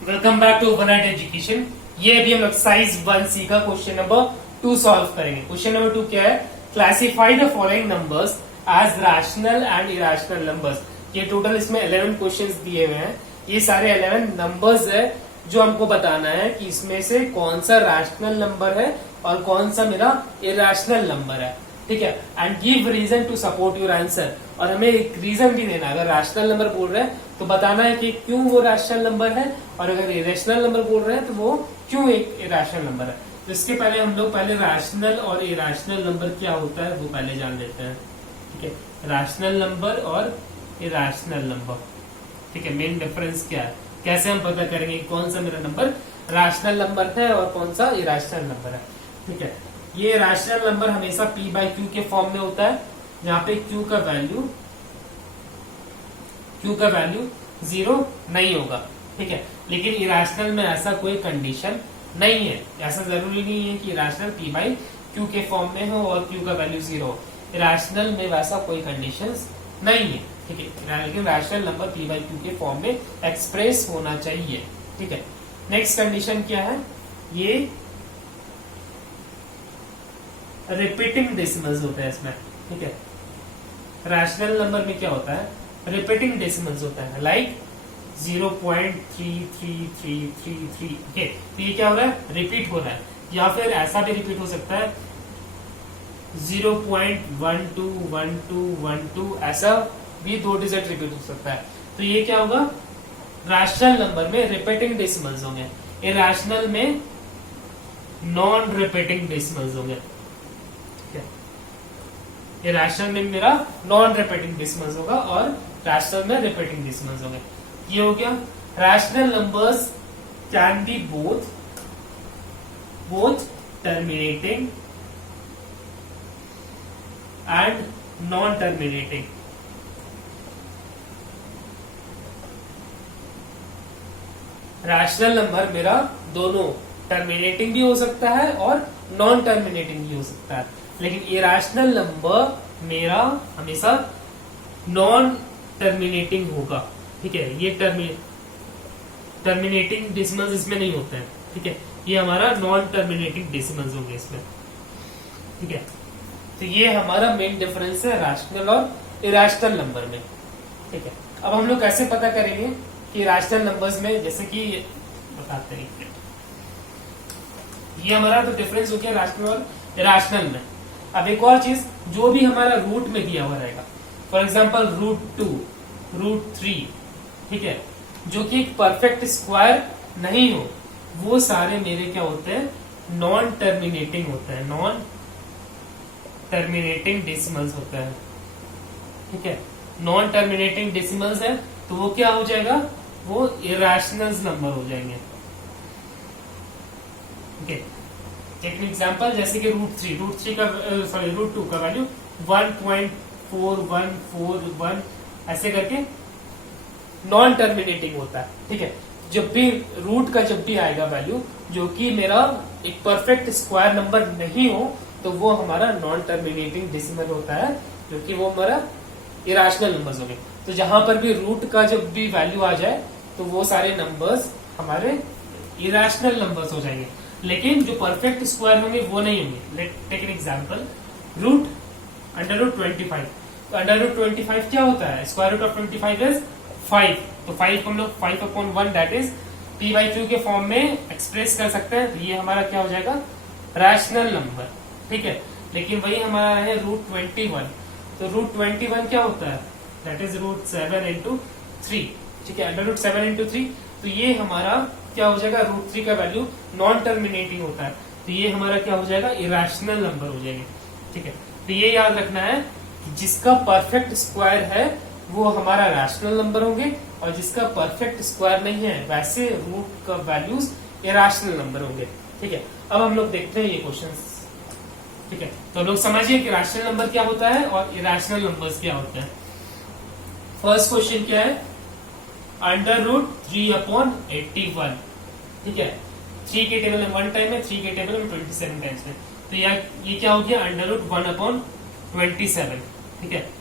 Welcome back to overnight education. ये अभी हम एक्सरसाइज 1C का क्वेश्चन नंबर 2 सॉल्व करेंगे। क्वेश्चन नंबर 2 क्या है? Classify the following numbers as rational and irrational numbers. ये टोटल इसमें 11 क्वेश्चंस दिए हुए हैं। ये सारे 11 नंबर्स है जो हमको बताना है कि इसमें से कौन सा रैशनल नंबर है और कौन सा मेरा इरेशनल नंबर है। ठीक है, and give reason to support your answer. और हमें एक रीजन भी देना, अगर रैशनल नंबर बोल रहे हैं तो बताना है कि क्यों वो रैशनल नंबर है, और अगर इरेशनल नंबर बोल रहे हैं तो वो क्यों एक इरेशनल नंबर है। तो इसके पहले हम लोग पहले रैशनल और इरेशनल नंबर क्या होता है वो पहले जान लेते हैं। ठीक है, रैशनल नंबर और इरेशनल नंबर। ठीक है, मेन डिफरेंस क्या है, कैसे हम पता करेंगे कौन सा मेरा नंबर रैशनल नंबर है और कौन सा इरेशनल नंबर है। ठीक है, ये रैशनल नंबर हमेशा p/q के फॉर्म में होता है, जहां पे q का वैल्यू 0 नहीं होगा। ठीक है, लेकिन इरेशनल में ऐसा कोई कंडीशन नहीं है। ऐसा जरूरी नहीं है कि इरेशनल p/q के फॉर्म में हो और q का वैल्यू 0 हो। इरेशनल में वैसा कोई कंडीशन नहीं है। ठीक है, लेकिन रैशनल नंबर p/q के फॉर्म में एक्सप्रेस होना चाहिए। ठीक है, नेक्स्ट कंडीशन क्या है? ये रिपीटिंग डेसिमल्स होता है इसमें। ठीक है, रैशनल नंबर में क्या होता है? रिपीटिंग डेसिमल्स होता है, लाइक 0.33333। ओके, तो ये क्या हो रहा है? रिपीट हो रहा है। या फिर ऐसा भी रिपीट हो सकता है 0.121212, ऐसा भी 2 डिजिट रिपीट हो सकता है। तो ये क्या होगा? रैशनल नंबर में रिपीटिंग डेसिमल्स होंगे, इरेशनल में नॉन रिपीटिंग डेसिमल्स होंगे। ये रैशनल में मेरा नॉन रिपीटिंग डेसिमल्स होगा और रैशनल में रिपीटिंग डेसिमल्स होंगे। ये हो गया। Rational numbers can be both terminating and non terminating. Rational number मेरा दोनों टर्मिनेटिंग भी हो सकता है और नॉन टर्मिनेटिंग भी हो सकता है, लेकिन इरेशनल नंबर मेरा हमेशा नॉन टर्मिनेटिंग होगा। ठीक है, ये टर्मिनेटिंग डेसिमल्स इसमें नहीं होते हैं। ठीक है, ये हमारा नॉन टर्मिनेटिंग डेसिमल्स होंगे इसमें। ठीक है, तो ये हमारा मेन डिफरेंस है रैशनल और इरेशनल नंबर में। ठीक है, अब हम लोग कैसे पता करेंगे कि रैशनल नंबर्स में, जैसे कि बताते हैं, ये हमारा तो डिफरेंस हो गया रैशनल और इरेशनल में। अब एक और चीज, जो भी हमारा रूट में दिया हुआ रहेगा, फॉर एग्जाम्पल √2, √3, ठीक है, जो कि एक परफेक्ट स्क्वायर नहीं हो, वो सारे मेरे क्या होते हैं? नॉन टर्मिनेटिंग होते हैं, नॉन टर्मिनेटिंग डेसिमल्स होते हैं। ठीक है, नॉन टर्मिनेटिंग डेसिमल्स है तो वो क्या हो जाएगा? वो इरेशनल नंबर हो जाएंगे। ठीक है, एक एग्जाम्पल जैसे कि √2 का वैल्यू 1.4141 ऐसे करके नॉन टर्मिनेटिंग होता है। ठीक है, जब भी रूट का जब भी आएगा वैल्यू जो कि मेरा एक परफेक्ट स्क्वायर नंबर नहीं हो, तो वो हमारा नॉन टर्मिनेटिंग डेसिमल होता है, जो कि वो हमारा इरेशनल नंबर्स होंगे। तो जहां पर भी रूट का जब भी वैल्यू आ जाए तो वो सारे नंबर्स हमारे इरेशनल नंबर्स हो जाएंगे, लेकिन जो परफेक्ट स्क्वायर होंगे वो नहीं होंगे। Let take an example, √25। तो √25 क्या होता है? Square root of 25 is 5। तो 5 हम लोग 5/1 दैट इज p/q के फॉर्म में एक्सप्रेस कर सकते हैं। तो ये हमारा क्या हो जाएगा? Rational number. ठीक है, लेकिन वही हमारा है √21। तो √21 क्या होता है? That is √7 into 3। ठीक है, √7 into 3। तो ये हमारा क्या हो जाएगा? √3 का वैल्यू नॉन टर्मिनेटिंग होता है, तो ये हमारा क्या हो जाएगा? इरेशनल नंबर हो जाएंगे। ठीक है, तो ये याद रखना है कि जिसका परफेक्ट स्क्वायर है वो हमारा रैशनल नंबर होंगे, और जिसका परफेक्ट स्क्वायर नहीं है वैसे रूट का वैल्यूज इरेशनल नंबर होंगे। ठीक है, अब हम लोग देखते हैं ये क्वेश्चन। ठीक है, तो लोग समझिए कि रैशनल नंबर क्या होता है और इरेशनल नंबर्स क्या होते हैं। फर्स्ट क्वेश्चन क्या है? √3/81। ठीक है, 3 के टेबल में 1 टाइम है, 3 के टेबल में 27 टाइम्स है, तो ये क्या हो गया? √1/27। ठीक है,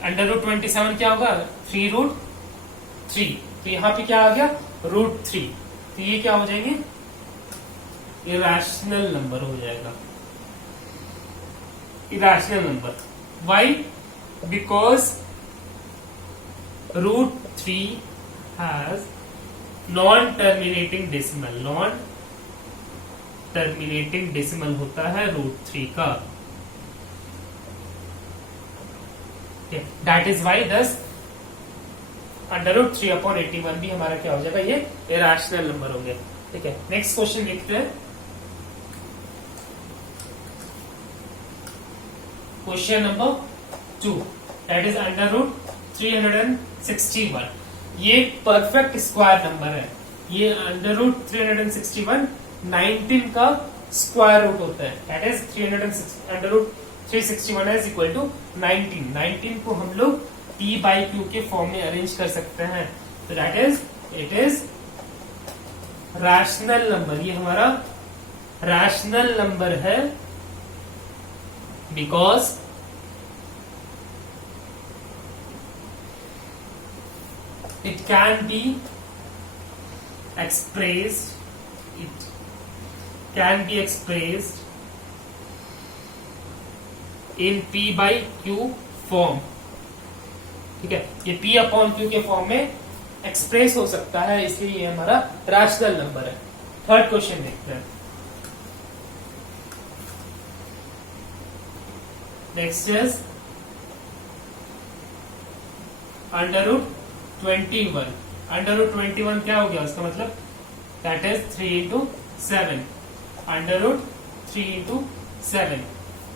√27 क्या होगा? 3√3। तो यहाँ पे क्या आ गया √3, तो ये क्या हो जाएंगे इरेशनल नंबर हो जाएगा, irrational number. Why? Because √3 has non terminating decimal, non terminating decimal होता है √3 का, दैट इज वाई दस √3/81 भी हमारा क्या हो जाएगा, ये इरेशनल नंबर हो गया। ठीक है, नेक्स्ट क्वेश्चन देखते हैं। Question number 2, that is √361। ये परफेक्ट स्क्वायर नंबर है, ये √361 19 का स्क्वायर रूट होता है, that is √361 is equal to 19 को हम लोग p/q के फॉर्म में अरेंज कर सकते हैं, तो that is it is rational number, ये हमारा रैशनल नंबर है because it can be expressed, it can be expressed in p/q form. ठीक है, ये p/q के फॉर्म में एक्सप्रेस हो सकता है, इसलिए ये हमारा रैशनल नंबर है। थर्ड क्वेश्चन देखते हैं। Next is √21। √21 क्या हो गया उसका मतलब, दैट इज 3 into 7, √3 into 7।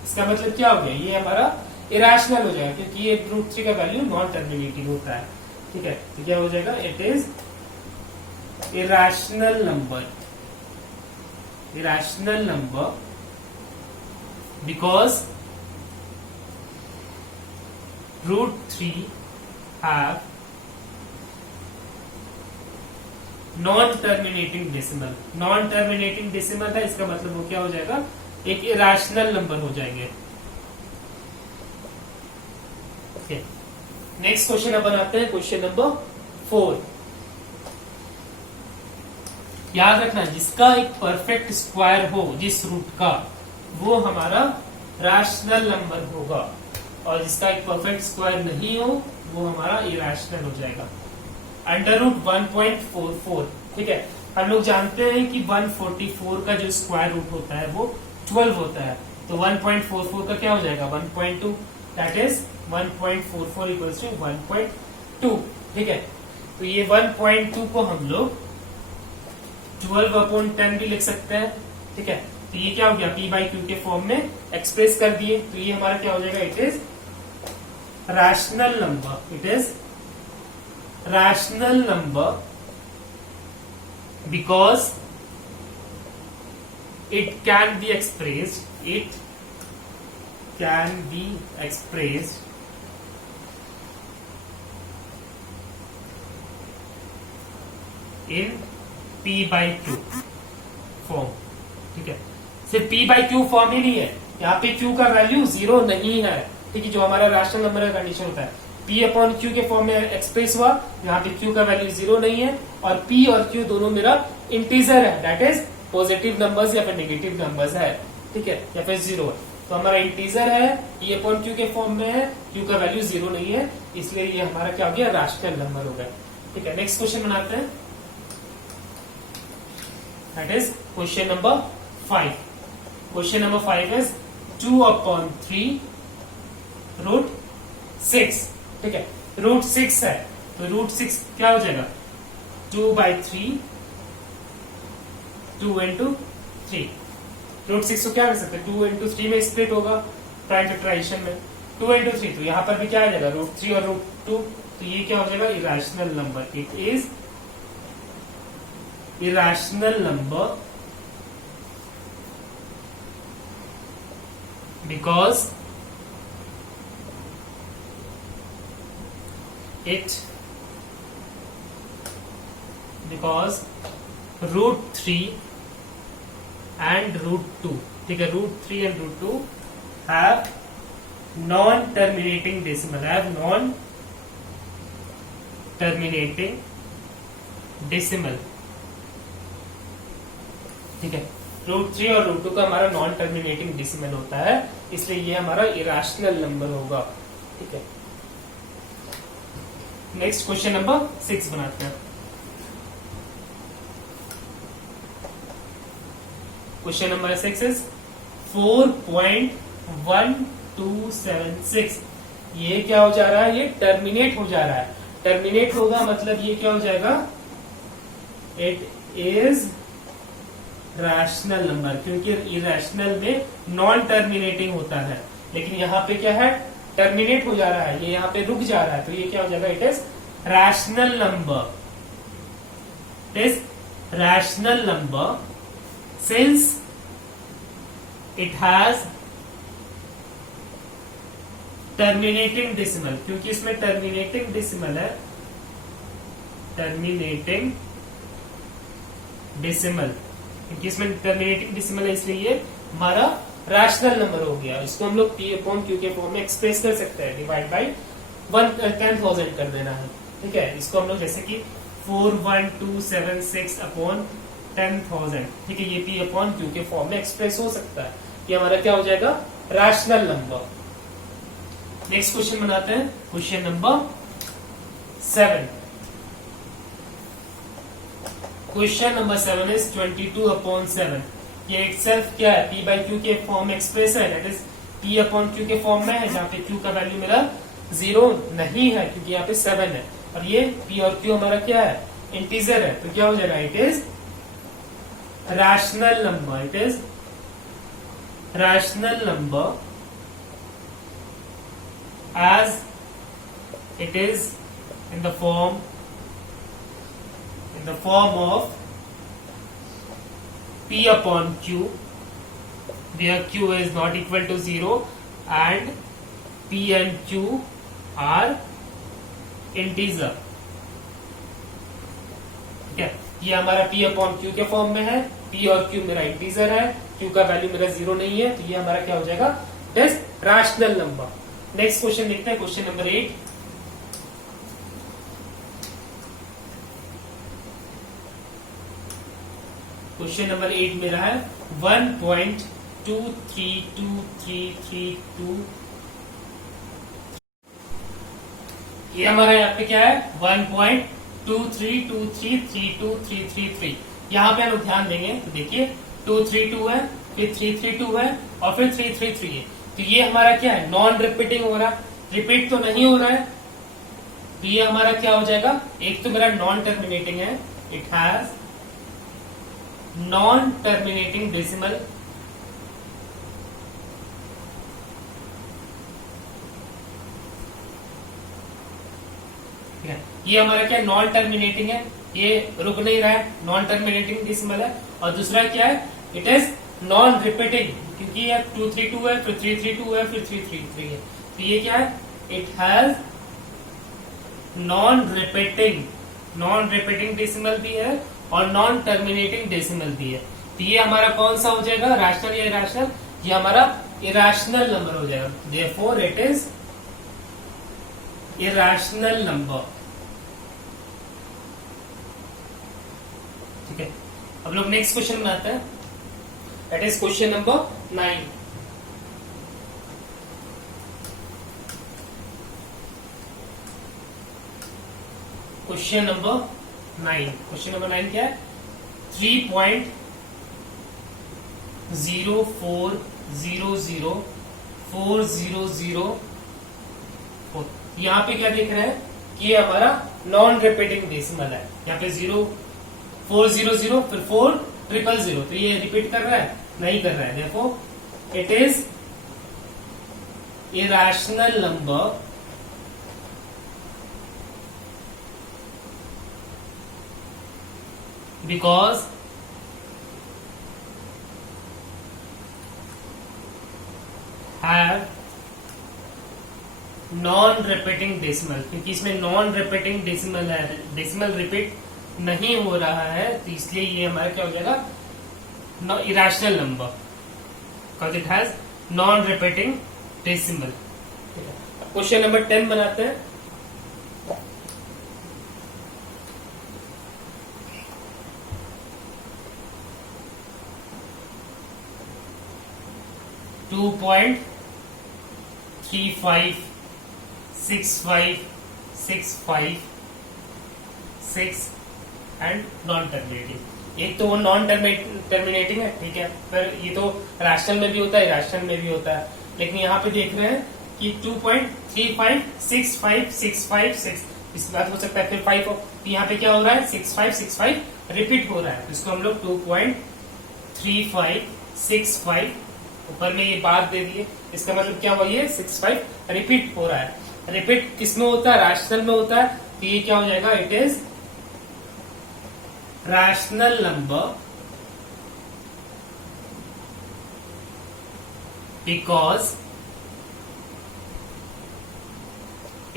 इसका मतलब क्या हो गया, ये हमारा इरेशनल हो जाएगा क्योंकि ये √3 का वैल्यू नॉन टर्मिनेटिंग होता है। ठीक है, तो क्या हो जाएगा, it is irrational number, irrational number because √3 have non terminating decimal. Non terminating decimal है, इसका मतलब वो क्या हो जाएगा, एक इरेशनल नंबर हो जाएंगे। नेक्स्ट क्वेश्चन अब बनाते हैं, क्वेश्चन नंबर 4। याद रखना, जिसका एक परफेक्ट स्क्वायर हो जिस रूट का, वो हमारा रैशनल नंबर होगा, और जिसका एक परफेक्ट स्क्वायर नहीं हो वो हमारा इरेशनल हो जाएगा। √1.44। ठीक है, हम लोग जानते हैं कि 144 का जो स्क्वायर रूट होता है वो 12 होता है, तो 1.44 का क्या हो जाएगा 1.2, दैट इज 1.44 इक्वल्स टू 1.2। ठीक है, तो ये 1.2 को हम लोग 12/10 भी लिख सकते हैं। ठीक है, तो ये क्या हो गया, p/q के फॉर्म में एक्सप्रेस कर दिए, तो ये हमारा क्या हो जाएगा, it is rational number, it is rational number because it can be expressed, it can be expressed in p/q form. ठीक है, सिर्फ p/q फॉर्म ही नहीं है, यहाँ पे q का वैल्यू 0 नहीं है। ठीक है, जो हमारा रैशनल नंबर का कंडीशन होता है, p/q के फॉर्म में एक्सप्रेस हुआ, यहाँ पे q का वैल्यू 0 नहीं है, और p और q दोनों मेरा इंटीजर है, दैट इज पॉजिटिव नंबर्स या फिर नेगेटिव नंबर्स है। ठीक है, या फिर 0 है, तो हमारा इंटीजर है, p/q के फॉर्म में है, q का वैल्यू 0 नहीं है, इसलिए ये हमारा क्या हो गया, रैशनल नंबर हो गया। ठीक है, नेक्स्ट क्वेश्चन बनाते हैं, that is question number 5। Question number 5 is 2/3 √6। ठीक है, √6 है, तो √6 क्या हो जाएगा, 2/3 2 into 3। √6 को क्या कर सकते हैं, 2 into 3 में स्प्लिट होगा प्राइम फैक्टराइजेशन में, 2 into 3, तो यहाँ पर भी क्या आ जाएगा, √3 और √2, तो ये क्या हो जाएगा, irrational number, it is irrational number because √3 and √2, ठीक है, √3 and √2 have non-terminating decimal, have non-terminating decimal, ठीक है। √3 और √2 का हमारा नॉन टर्मिनेटिंग डेसिमल होता है, इसलिए ये हमारा इरेशनल नंबर होगा, ठीक है। नेक्स्ट क्वेश्चन नंबर 6 बनाते हैं। Question number 6 is 4.1276। ये क्या हो जा रहा है, ये टर्मिनेट हो जा रहा है। टर्मिनेट होगा मतलब ये क्या हो जाएगा, इट इज रैशनल नंबर, क्योंकि इरेशनल में नॉन टर्मिनेटिंग होता है, लेकिन यहाँ पे क्या है, टर्मिनेट हो जा रहा है, ये यहाँ पे रुक जा रहा है, तो ये क्या हो जाएगा, it is rational number, it is rational number since it has terminating decimal, क्योंकि इसमें टर्मिनेटिंग डेसिमल है, टर्मिनेटिंग डेसिमल, क्योंकि इसमें टर्मिनेटिंग डेसिमल है, इसलिए ये हमारा रैशनल नंबर हो गया। इसको हम लोग P/Q के फॉर्म में एक्सप्रेस कर सकते हैं, डिवाइड बाई 10,000 कर देना है, ठीक है। इसको हम लोग जैसे कि 41276/10,000, ठीक है, ये P/Q के फॉर्म में एक्सप्रेस हो सकता है। ये हमारा क्या हो जाएगा, रैशनल नंबर। नेक्स्ट क्वेश्चन बनाते हैं, question number 7। Question number 7 is 22/7। ये इटसेल्फ क्या है, P/Q के फॉर्म में एक्सप्रेस है, दैट इज P/Q के फॉर्म में है, जहाँ पे Q का वैल्यू मेरा 0 नहीं है, क्योंकि यहाँ पे 7 है, और ये P और Q हमारा क्या है, इंटीजर है, तो क्या हो जाएगा, it is rational number, it is rational number as it is in the form of P/Q, where Q is not equal to 0 and P and Q are integer, ठीक है। ये हमारा P/Q के फॉर्म में है, P और Q मेरा integer है, Q का वैल्यू मेरा 0 नहीं है, तो ये हमारा क्या हो जाएगा, it is rational number. Next question देखते हैं, क्वेश्चन नंबर 8। क्वेश्चन नंबर 8 मेरा है 1.232332। ये हमारा यहाँ पे क्या है, 1.2323323333। यहाँ पे हम ध्यान देंगे तो देखिए 232 है, फिर 332 है, और फिर 333 है, तो ये हमारा क्या है, नॉन रिपीटिंग हो रहा है, रिपीट तो नहीं हो रहा है, तो ये हमारा क्या हो जाएगा, एक तो मेरा नॉन टर्मिनेटिंग है, it has non terminating decimal, ये हमारा क्या, नॉन टर्मिनेटिंग है, ये रुक नहीं रहा है, नॉन टर्मिनेटिंग डेसिमल है, और दूसरा क्या है, इट इज नॉन रिपीटिंग, क्योंकि ये 232 है, फिर 332 है, फिर 333 है, तो ये क्या है, it has non repeating decimal भी है और नॉन टर्मिनेटिंग डेसिमल भी है, तो ये हमारा कौन सा हो जाएगा, रैशनल या इरेशनल, ये हमारा इरेशनल नंबर हो जाएगा, therefore it is irrational number, ठीक है। अब लोग नेक्स्ट क्वेश्चन बनाते हैं, that is question number 9। Question number 9 क्या है, 3.04004004। यहाँ पे क्या देख रहे हैं कि ये हमारा नॉन रिपीटिंग डेसिमल है, यहाँ पे 0400 फिर 4000, तो ये रिपीट कर रहा है, नहीं कर रहा है, देखो it is irrational number because have non repeating decimal, क्योंकि इसमें नॉन रिपीटिंग डेसिमल है, डेसिमल रिपीट नहीं हो रहा है, तो इसलिए ये हमारा क्या हो जाएगा, irrational number, because it has non repeating decimal. Question number 10 बनाते हैं। 2.356565 एंड नॉन टर्मिनेटिंग। एक तो वो नॉन टर्मिनेटिंग है, ठीक है, पर ये तो रैशनल में भी होता है, इरेशनल में भी होता है, लेकिन यहाँ पे देख रहे हैं कि 2.356565 इसके बाद हो सकता है फिर 5 हो, तो यहाँ पे क्या हो रहा है 6565 रिपीट हो रहा है, तो इसको हम लोग 2.3565 ऊपर में ये बात दे दिए, इसका मतलब क्या हुआ, ये 65 रिपीट हो रहा है। रिपीट किसमें होता है, रैशनल में होता है, तो ये क्या हो जाएगा, it is rational number because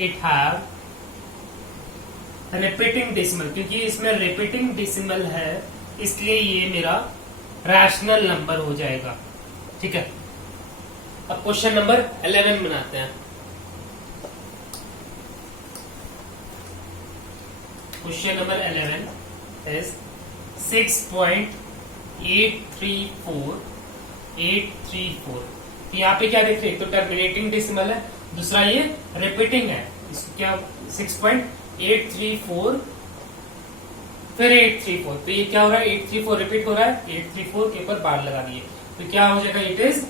it have repeating decimal, क्योंकि इसमें रिपीटिंग डेसिमल है इसलिए ये मेरा रैशनल नंबर हो जाएगा। ठीक है, अब क्वेश्चन नंबर 11 बनाते हैं। Question number 11 is 6.834834। यहाँ पे क्या देख रहे हैं, तो टर्मिनेटिंग डेसिमल है, दूसरा ये रिपीटिंग है, इसको क्या 6.834 फिर 834, तो ये क्या हो रहा है 834 रिपीट हो रहा है, 834 के ऊपर बार लगा दिए, तो क्या हो जाएगा, इट इज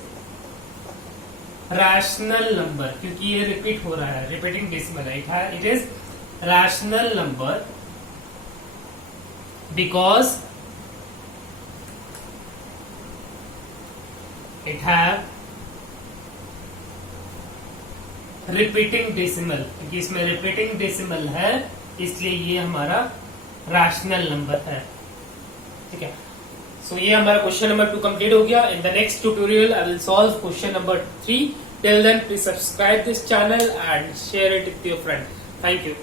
रैशनल नंबर, क्योंकि ये रिपीट हो रहा है, रिपीटिंग डेसिमल है, it is rational number because it have repeating decimal, क्योंकि इसमें repeating decimal है इसलिए ये हमारा रैशनल नंबर है। ठीक है, सो ये हमारा क्वेश्चन नंबर 2 कंप्लीट हो गया। In the next tutorial I will solve question number 3। Till then please subscribe this channel and share it with your friend. Thank you.